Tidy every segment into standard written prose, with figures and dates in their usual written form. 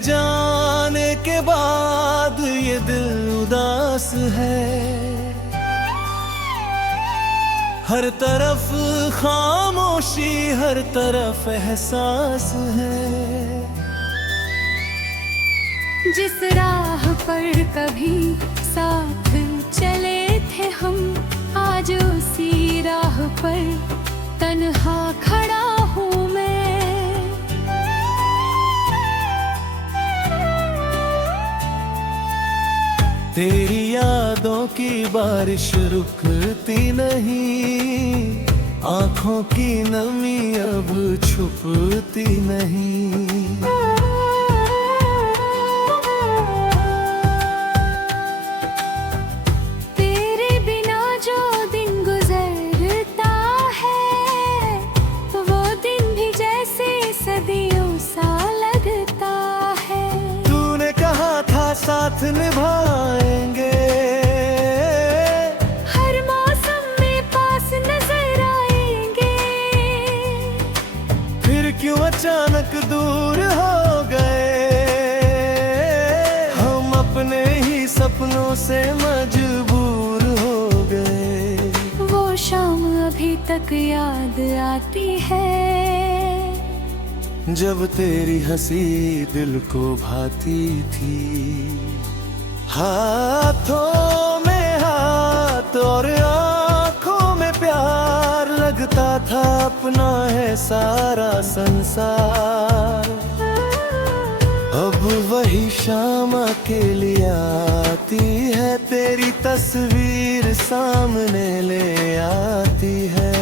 जाने के बाद ये दिल उदास है। हर तरफ खामोशी, हर तरफ एहसास है। जिस राह पर कभी साथ चले थे हम, आज उसी राह पर तन्हा खड़ा हूँ मैं। तेरी यादों की बारिश रुकती नहीं, आँखों की नमी अब छुपती नहीं। साथ निभाएंगे, हर मौसम में पास नजर आएंगे। फिर क्यों अचानक दूर हो गए, हम अपने ही सपनों से मजबूर हो गए। वो शाम अभी तक याद आती है, जब तेरी हंसी दिल को भाती थी। हाथों में हाथ और आँखों में प्यार, लगता था अपना है सारा संसार। अब वही शाम अकेली आती है, तेरी तस्वीर सामने ले आती है।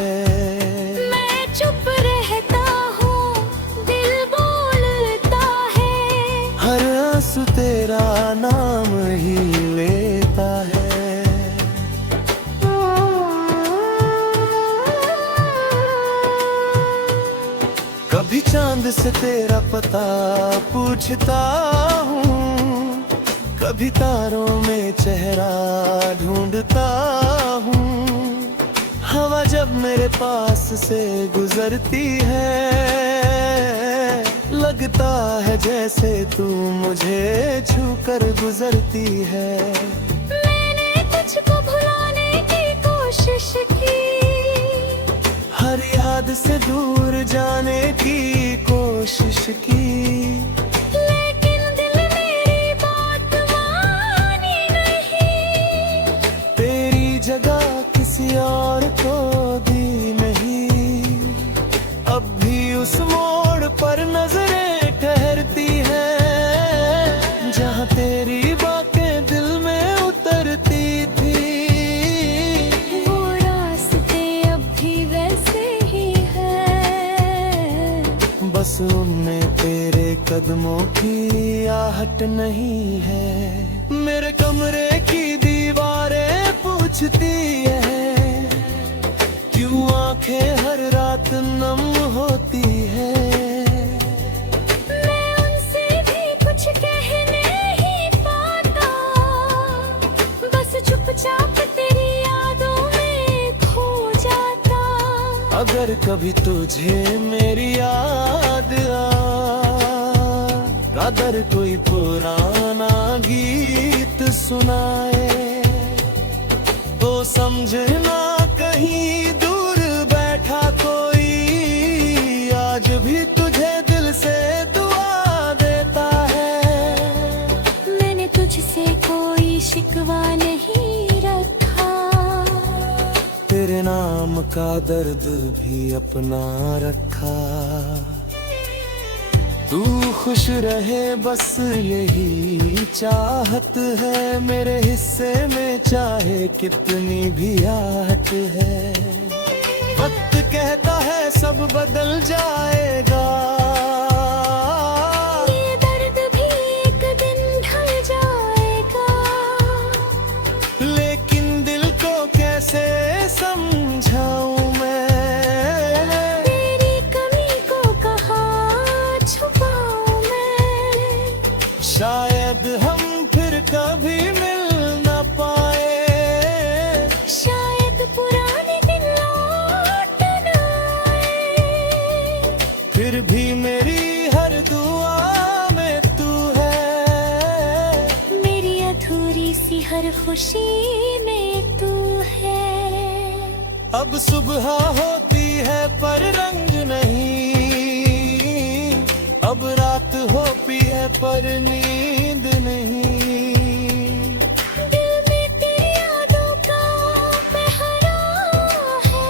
तेरा नाम ही लेता है। कभी चांद से तेरा पता पूछता हूँ, कभी तारों में चेहरा ढूंढता हूँ। हवा जब मेरे पास से गुजरती है, लगता है जैसे तू मुझे छूकर गुजरती है। मैंने तुझको भुलाने की कोशिश की, हर याद से दूर जाने की कोशिश की। लेकिन दिल मेरी बात मानी नहीं, तेरी जगह किसी और को दी नहीं। अब भी उस मोड़ पर नजरें ठहरती हैं, जहाँ तेरी बातें दिल में उतरती थी। वो रास्ते अब भी वैसे ही हैं, बस उनमें तेरे कदमों की आहट नहीं है। मेरे कमरे की दीवारें पूछती है, क्यों आंखें हर रात नम होती है। मैं उनसे भी कुछ कह नहीं पाता, बस चुपचाप तेरी यादों में खो जाता। अगर कभी तुझे मेरी याद अगर कोई पुराना गीत सुनाए, तो समझना कहीं दूर बैठा कोई आज भी तुझे दिल से दुआ देता है। मैंने तुझसे कोई शिकवा नहीं रखा, तेरे नाम का दर्द भी अपना रखा। तू खुश रहे बस यही चाहत है, मेरे हिस्से में चाहे कितनी भी आहट है। वक्त कहता है सब बदल जाएगा, ये दर्द भी एक दिन ढल जाएगा। लेकिन दिल को कैसे समझाऊं मैं, तेरी कमी को कहाँ छुपाऊं मैं। शायद हम फिर कभी मिल न पाए, शायद पुराने दिन लौट न आए। फिर भी मैं सी हर खुशी में तू है। अब सुबह होती है पर रंग नहीं, अब रात होती है पर नींद नहीं। दिल में तेरी यादों का पहरा है,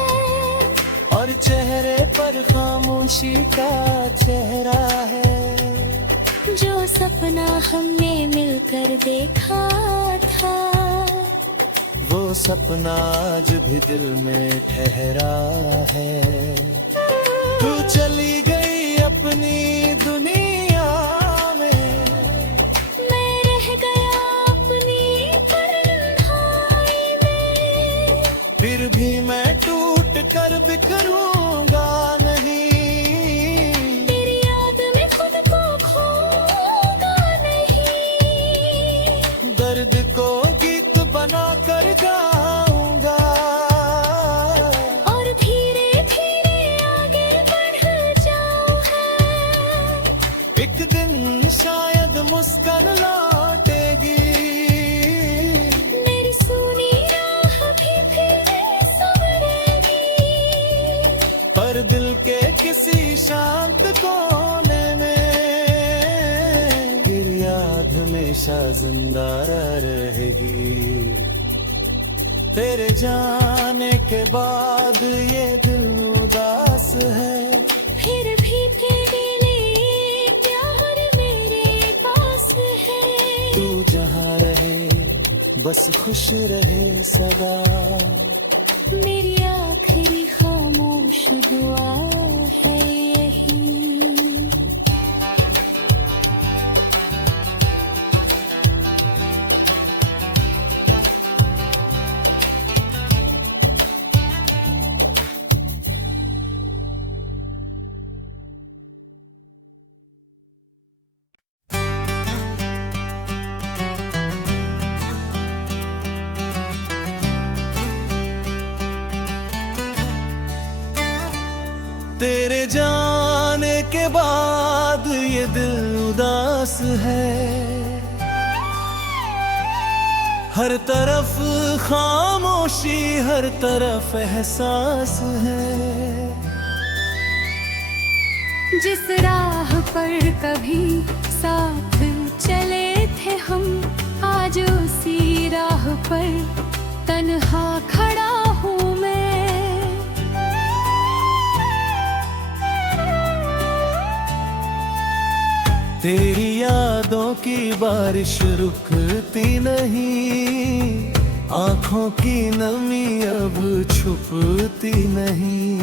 और चेहरे पर खामोशी का चेहरा है। जो सपना हमने मिलकर देखा था, वो सपना आज भी दिल में ठहरा है। तू चली गई अपनी दुनिया में, मैं रह गया अपनी तन्हाई में। फिर भी मैं टूट कर बिखरूंगा नहीं, तेरी याद में खुद को खोऊंगा नहीं। दर्द को गीत बना कर गाऊंगा, और धीरे धीरे आगे बढ़ जाऊं है। एक दिन शायद मुस्कान लौटेगी, मेरी सुनी राह भी फिर संवरेगी। पर दिल के किसी शांत कोने में तेरी याद हमेशा जिंदा रहेगी। तेरे जाने के बाद ये दिल उदास है, फिर भी तेरे लिए प्यार मेरे पास है। तू जहाँ रहे बस खुश रहे सदा, मेरी आखिरी खामोश दुआ है यही। तेरे जाने के बाद ये दिल उदास है। हर तरफ खामोशी, हर तरफ एहसास है। जिस राह पर कभी साथ चले थे हम, आज उसी राह पर तन्हा खड़ा हूँ मैं। तेरी यादों की बारिश रुकती नहीं, आंखों की नमी अब छुपती नहीं।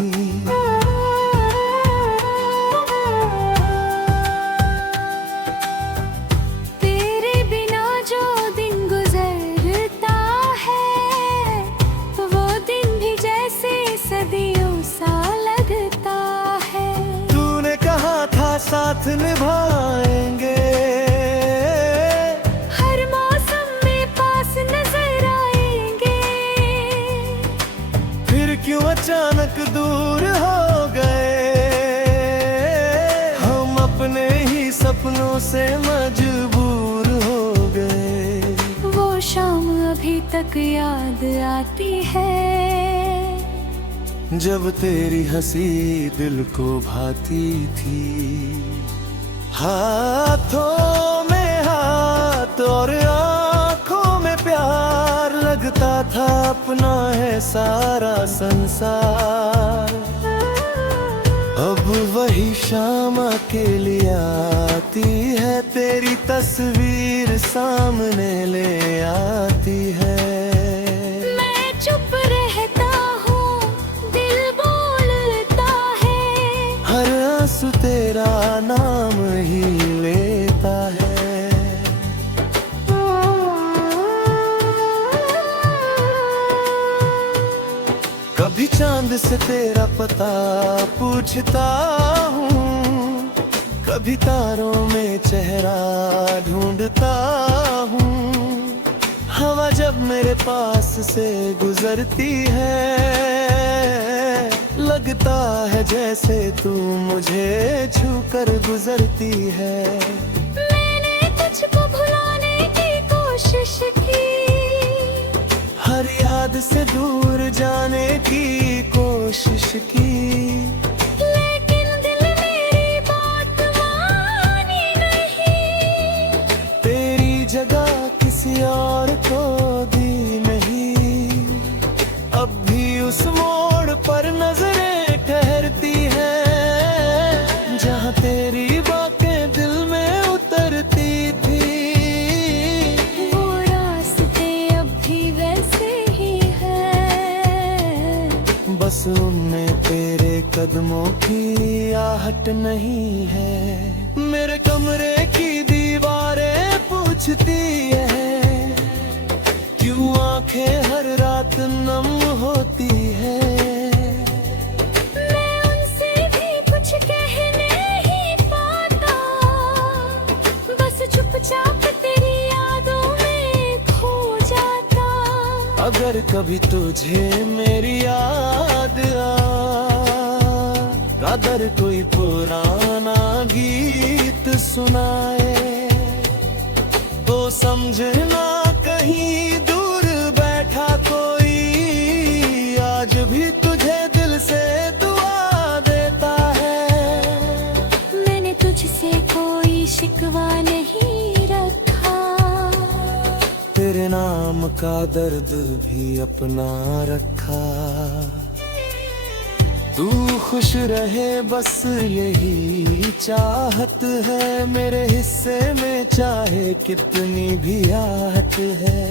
तेरे बिना जो दिन गुजरता है, वो दिन भी जैसे सदियों सा लगता है। तूने कहा था साथ निभाएंगे, हर मौसम में पास नजर आएंगे। फिर क्यों अचानक दूर हो गए, हम अपने ही सपनों से मजबूर हो गए। वो शाम अभी तक याद आती है, जब तेरी हंसी दिल को भाती थी। हाथों में हाथ और आंखों में प्यार, लगता था अपना है सारा संसार। अब वही शाम अकेली आती है, तेरी तस्वीर सामने ले आती है। मैं चुप रहता हूँ, दिल बोलता है। हर आंसू तेरा नाम ही लेता है। कभी चांद से तेरा पता पूछता हूँ, कभी तारों में चेहरा ढूंढता हूँ। हवा जब मेरे पास से गुजरती है, लगता है जैसे तू मुझे छूकर गुजरती है। मैंने तुझको भुलाने की कोशिश की, से दूर जाने की कोशिश की, लेकिन दिल मेरी बात मानी नहीं। तेरी जगह किसी और को दी नहीं। अब भी उस मोड़ पर नजरें ठहरती हैं, जहाँ तेरी बातें दिल में उतरती थी। वो रास्ते अब भी वैसे ही हैं, बस उनमें तेरे कदमों की आहट नहीं है। मेरे कमरे की दीवारें पूछती है, क्यों आंखें हर रात नम होती है। मैं उनसे भी कुछ कह नहीं पाता, बस चुपचाप तेरी यादों में खो जाता। अगर कभी तुझे मेरी याद अगर कोई पुराना गीत सुनाए, तो समझना कहीं दूर बैठा कोई आज भी तुझे दिल से दुआ देता है। मैंने तुझसे कोई शिकवा नहीं रखा, तेरे नाम का दर्द भी अपना रखा। तू खुश रहे बस यही चाहत है, मेरे हिस्से में चाहे कितनी भी आहट है।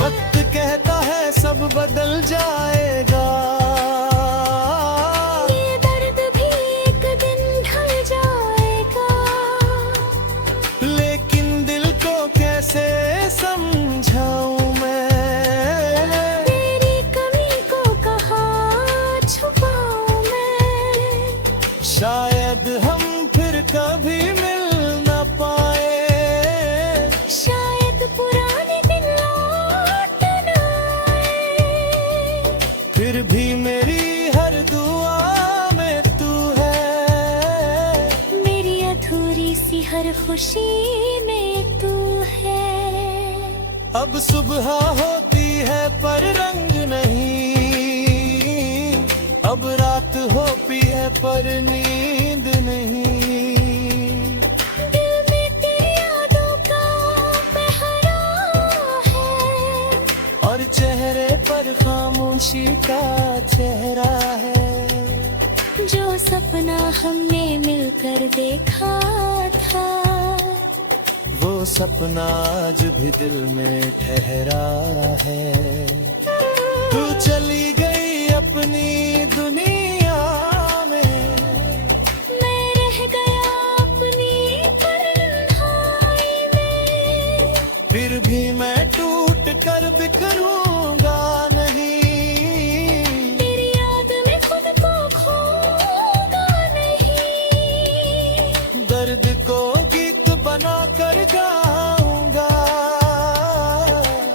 वक्त कहता है सब बदल जाएगा, ये दर्द भी एक दिन ढल जाएगा। लेकिन दिल को कैसे समझाऊं मैं, तेरी कमी को कहाँ छुपाऊं मैं। शायद हम फिर कभी मिल न पाए, शायद पुराने दिन लौट न आए। फिर भी मेरी हर दुआ में तू है, मेरी अधूरी सी हर खुशी में तू है। अब सुबह होती है पर रंग नहीं, अब रात होती है पर नींद नहीं। दिल में तेरी यादों का पहरा है, और चेहरे पर खामोशी का चेहरा है। जो सपना हमने मिलकर देखा था, वो सपना आज भी दिल में ठहरा है। तू चली गई अपनी दुनिया में, मैं रह गया अपनी तन्हाई में। फिर भी मैं टूट कर बिखरूंगा नहीं, तेरी याद में खुद को खोऊंगा नहीं। दर्द को गीत बना कर गाऊंगा,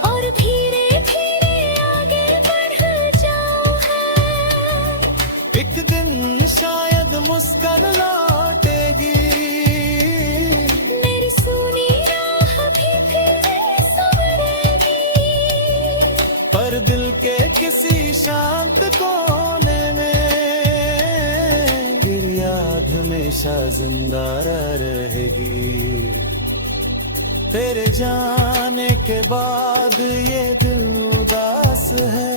और धीरे धीरे आगे बढ़ जाऊंगा। एक दिन शायद मुस्कान लौटेगी, मेरी सुनी राह भी फिर संवरेगी। पर दिल के किसी शांत कोने में तेरी याद हमेशा जिंदा रहेगी। तेरे जाने के बाद ये दिल उदास है,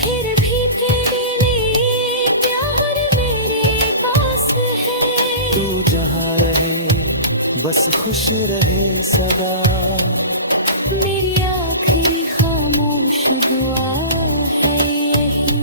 फिर भी तेरे लिए प्यार मेरे पास है। तू जहाँ रहे बस खुश रहे सदा, मेरी आखिरी खामोश दुआ है यही।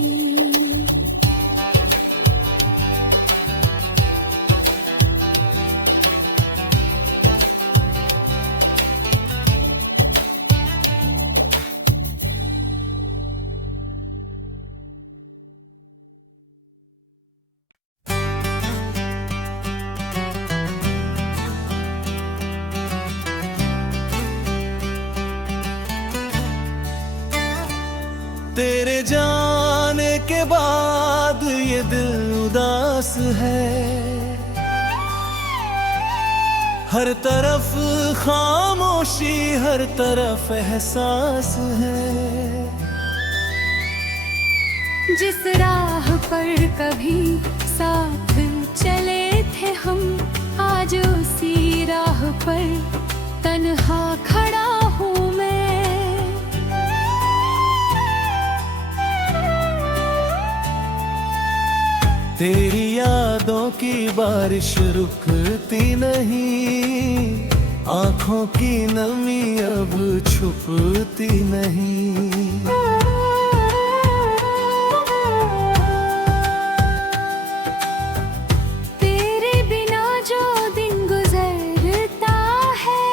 तेरे जाने के बाद ये दिल उदास है, हर तरफ खामोशी हर तरफ एहसास है। जिस राह पर कभी साथ चले थे हम, आज उसी राह पर तन्हा खड़ा हूँ मैं। तेरी यादों की बारिश रुकती नहीं, आंखों की नमी अब छुपती नहीं। तेरे बिना जो दिन गुजरता है,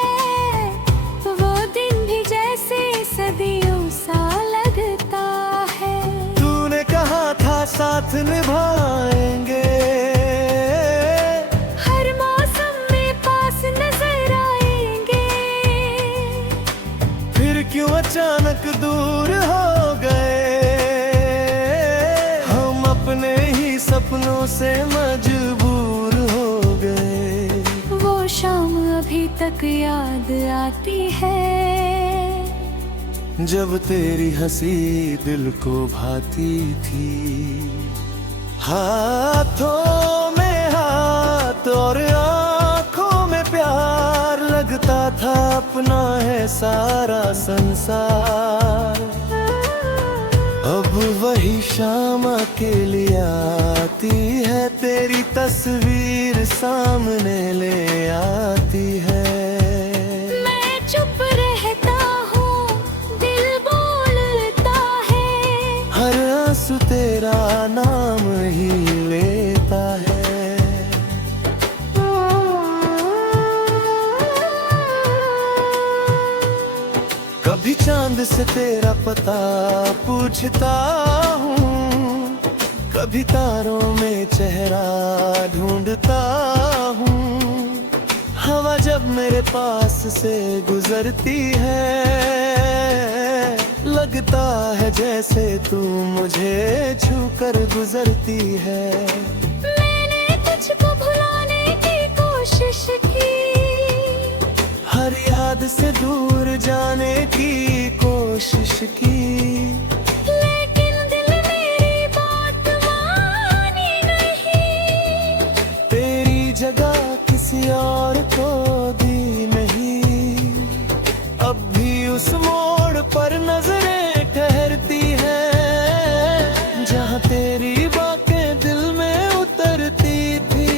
वो दिन भी जैसे सदियों सा लगता है। तूने कहा था साथ निभाएंगे, क्यों अचानक दूर हो गए। हम अपने ही सपनों से मजबूर हो गए। वो शाम अभी तक याद आती है, जब तेरी हंसी दिल को भाती थी। हाथों में हाथ और आंखों में प्यार, लगता था अपना है सारा संसार। अब वही शाम अकेली आती है, तेरी तस्वीर सामने ले आती है। मैं चुप रहता हूँ, दिल बोलता है, हर आंसू तेरा नाम ही लेता है। कभी चांद से तेरा पता पूछता हूँ, कभी तारों में चेहरा ढूंढता हूँ। हवा जब मेरे पास से गुजरती है, लगता है जैसे तू मुझे छूकर गुजरती है। मैंने तुझको भुलाने की कोशिश की, हर याद से दूर जाने की कोशिश की, लेकिन दिल मेरी बात मानी नहीं। तेरी जगह किसी और को दी नहीं। अब भी उस मोड़ पर नजरें ठहरती हैं, जहाँ तेरी बातें दिल में उतरती थी।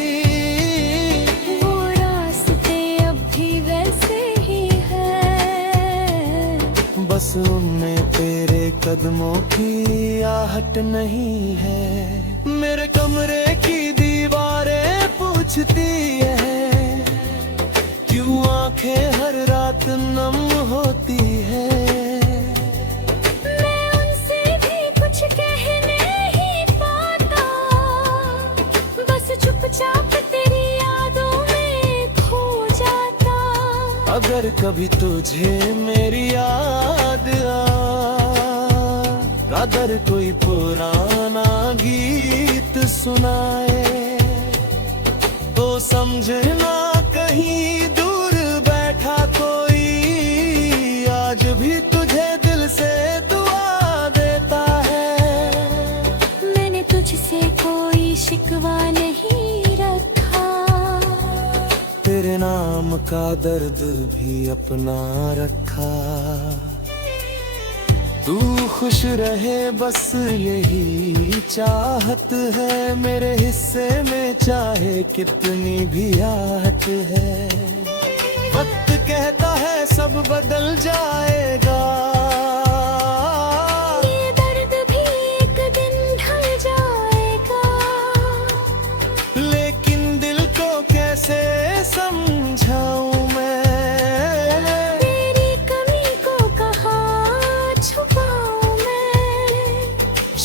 वो रास्ते अब भी वैसे ही हैं, बस उनमें तेरे कदमों की आहट नहीं है। मेरे कमरे की दीवारें पूछती है, क्यों आंखें हर रात नम होती है। मैं उनसे भी कुछ कह नहीं पाता, बस चुपचाप तेरी यादों में खो जाता। अगर कभी तुझे मेरी याद अगर कोई पुराना गीत सुनाए, तो समझना कहीं दूर बैठा कोई आज भी तुझे दिल से दुआ देता है। मैंने तुझसे कोई शिकवा नहीं रखा, तेरे नाम का दर्द भी अपना रखा। तू खुश रहे बस यही चाहत है, मेरे हिस्से में चाहे कितनी भी आहट है। वक्त कहता है सब बदल जाएगा, ये दर्द भी एक दिन ढल जाएगा। लेकिन दिल को कैसे समझाऊं मैं, तेरी कमी को कहाँ छुपाऊं मैं।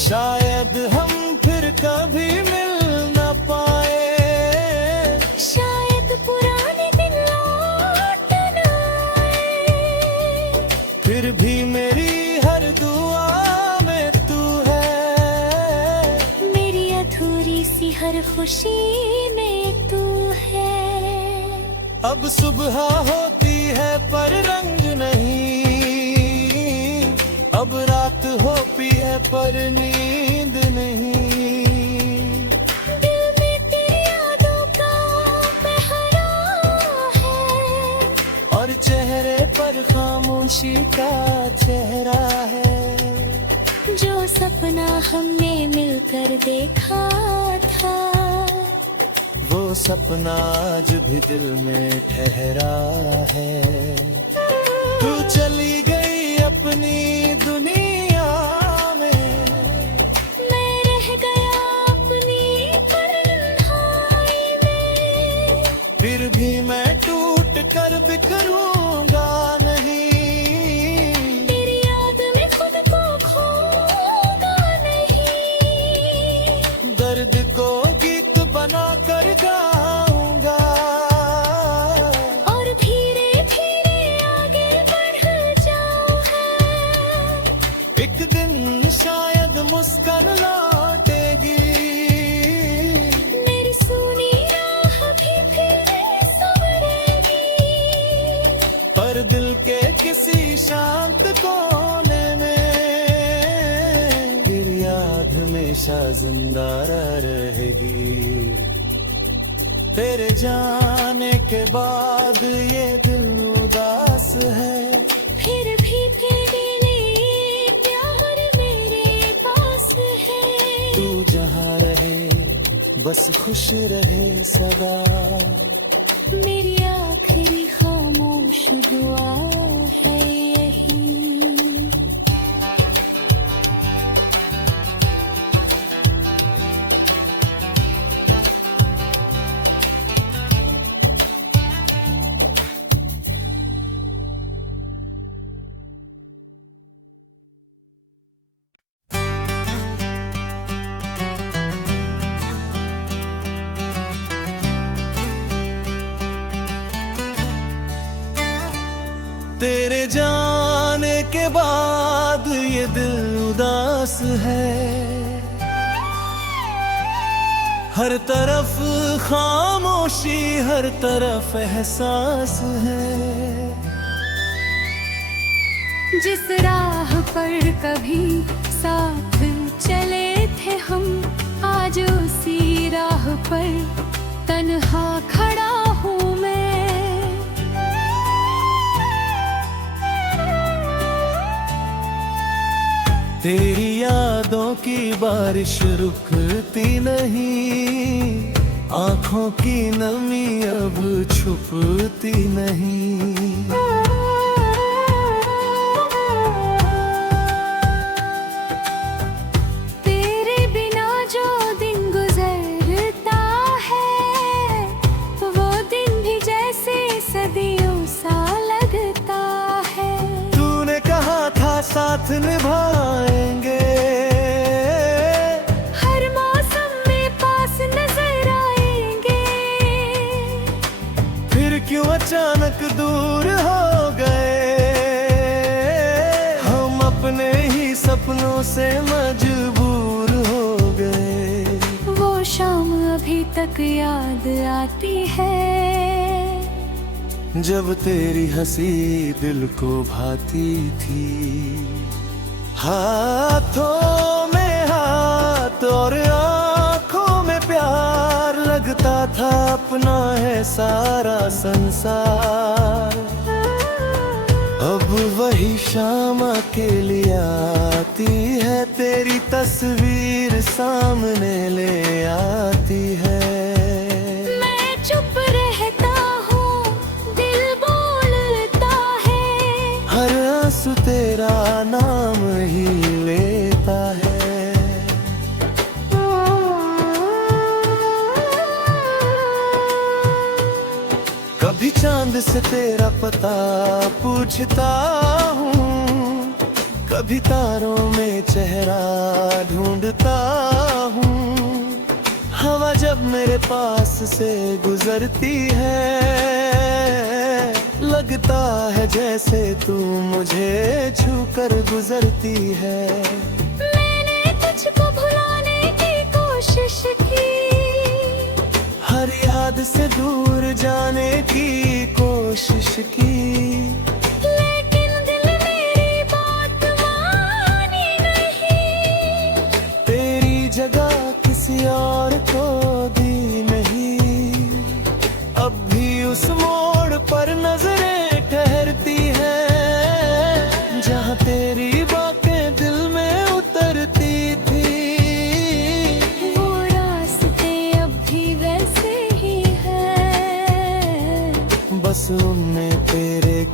शायद हम फिर कभी मिल न पाए, शायद पुराने दिन लौट न आए। फिर भी मेरी हर दुआ में तू है, मेरी अधूरी सी हर खुशी में तू है। अब सुबह होती है पर रंग नहीं, अब रात होती है है पर नींद नहीं। दिल में तेरी यादों का पहरा है, और चेहरे पर खामोशी का चेहरा है। जो सपना हमने मिलकर देखा था, वो सपना आज भी दिल में ठहरा है। तू चली गई अपनी दुनिया में, मैं रह गया अपनी तन्हाई में। फिर भी मैं टूट कर बिखरूंगा नहीं। तेरी याद में खुद को खोऊंगा नहीं। दर्द को गीत बना कर गाऊंगा, और धीरे धीरे आगे बढ़ जाऊंगा। एक दिन शायद मुस्कान लौटेगी। मेरी सुनी राह भी फिर संवरेगी। पर दिल के किसी शांत कोने में तेरी याद हमेशा जिंदा रहेगी। तेरे जाने के बाद ये दिल उदास है, फिर भी तेरे लिए प्यार मेरे पास है। तू जहाँ रहे बस खुश रहे सदा। मेरी आखिरी खामोश दुआ है यही। तेरे जाने के बाद ये दिल उदास है। हर तरफ खामोशी, हर तरफ एहसास है। जिस राह पर कभी साथ चले थे हम, आज उसी राह पर तन्हा खड़ा हूँ मैं। तेरी यादों की बारिश रुकती नहीं, आंखों की नमी अब छुपती नहीं। तेरे बिना जो दिन गुजरता है, वो दिन भी जैसे सदियों सा लगता है। तूने कहा था साथ निभाएंगे, हर मौसम में पास नजर आएंगे। फिर क्यों अचानक दूर हो गए? हम अपने ही सपनों से मजबूर हो गए। वो शाम अभी तक याद आती है, जब तेरी हंसी दिल को भाती थी। हाथों में हाथ और आंखों में प्यार, लगता था अपना है सारा संसार। अब वही शाम अकेली आती है, तेरी तस्वीर सामने ले आती है। मैं चुप रहता हूँ, दिल बोलता है। हर आंसू तेरा नाम ही लेता है। कभी चांद से तेरा पता पूछता हूँ, कभी तारों में चेहरा ढूंढता हूँ। हवा जब मेरे पास से गुजरती है, लगता है जैसे तू मुझे छूकर गुजरती है। मैंने तुझको भुलाने की कोशिश की, हर याद से दूर जाने की कोशिश की। लेकिन दिल मेरी बात मानी नहीं।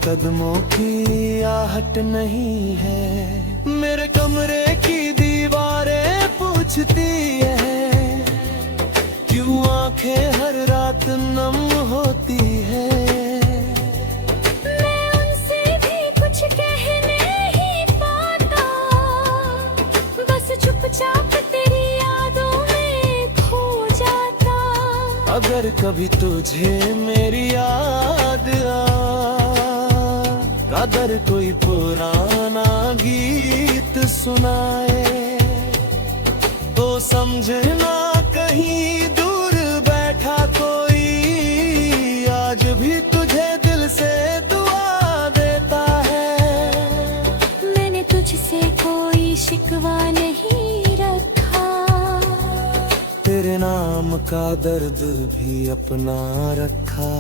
कदमों की आहट नहीं है। मेरे कमरे की दीवारें पूछती है, क्यों आंखें हर रात नम होती है। मैं उनसे भी कुछ कह नहीं पाता, बस चुपचाप तेरी यादों में खो जाता। अगर कभी तुझे मेरी याद कादर कोई पुराना गीत सुनाए, तो समझना कहीं दूर बैठा कोई आज भी तुझे दिल से दुआ देता है। मैंने तुझसे कोई शिकवा नहीं रखा, तेरे नाम का दर्द भी अपना रखा।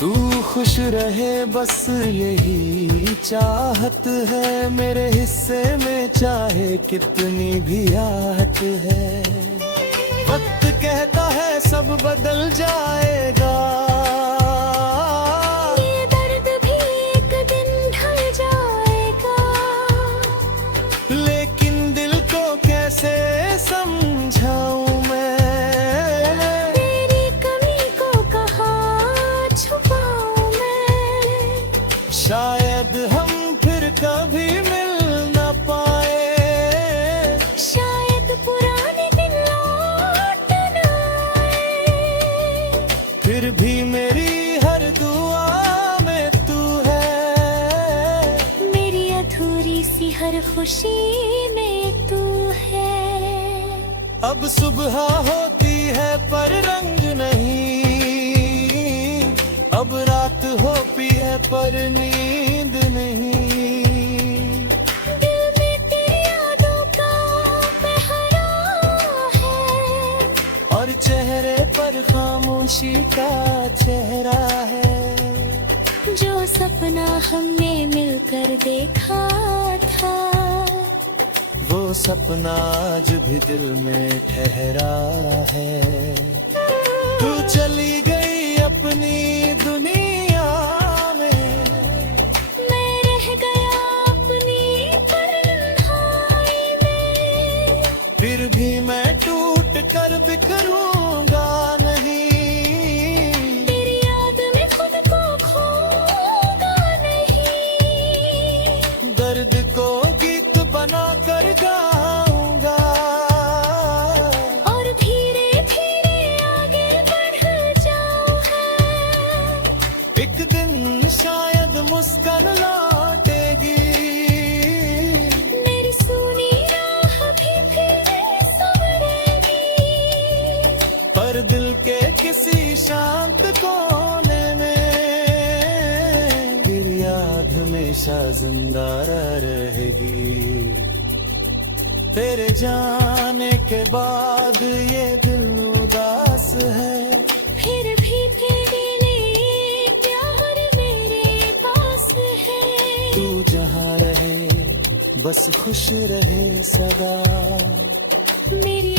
तू खुश रहे बस यही चाहत है, मेरे हिस्से में चाहे कितनी भी आहट है। वक्त कहता है सब बदल जाएगा, ये दर्द भी एक दिन ढल जाएगा। लेकिन दिल को कैसे समझाऊं मैं, तेरी कमी को कहाँ छुपाऊं मैं। शायद हम फिर कभी मिल न पाए, शायद पुराने दिन लौट न आए। फिर भी मेरी हर दुआ में तू है, मेरी अधूरी सी हर खुशी में तू है। अब सुबह होती है पर रंग नहीं, अब रात होती है पर नींद नहीं। दिल में तेरी यादों का पहरा है, और चेहरे पर खामोशी का चेहरा है। जो सपना हमने मिलकर देखा था, वो सपना आज भी दिल में ठहरा है। तू चली गई अपनी दुनिया में, मैं रह गया अपनी तन्हाई में। फिर भी मैं टूट कर बिखरूंगा नहीं, तेरी याद में खुद को खोऊंगा नहीं। दर्द को गीत बना कर गाऊंगा, और धीरे धीरे आगे बढ़ जाऊंगा। एक दिन शायद मुस्कान लौटेगी, मेरी सुनी राह भी फिर संवरेगी। पर दिल के किसी शांत कोने में तेरी याद हमेशा जिंदा रहेगी। तेरे जाने के बाद ये दिल उदास है, फिर भी तेरे लिए प्यार मेरे पास है। तू जहाँ रहे बस खुश रहे सदा। मेरी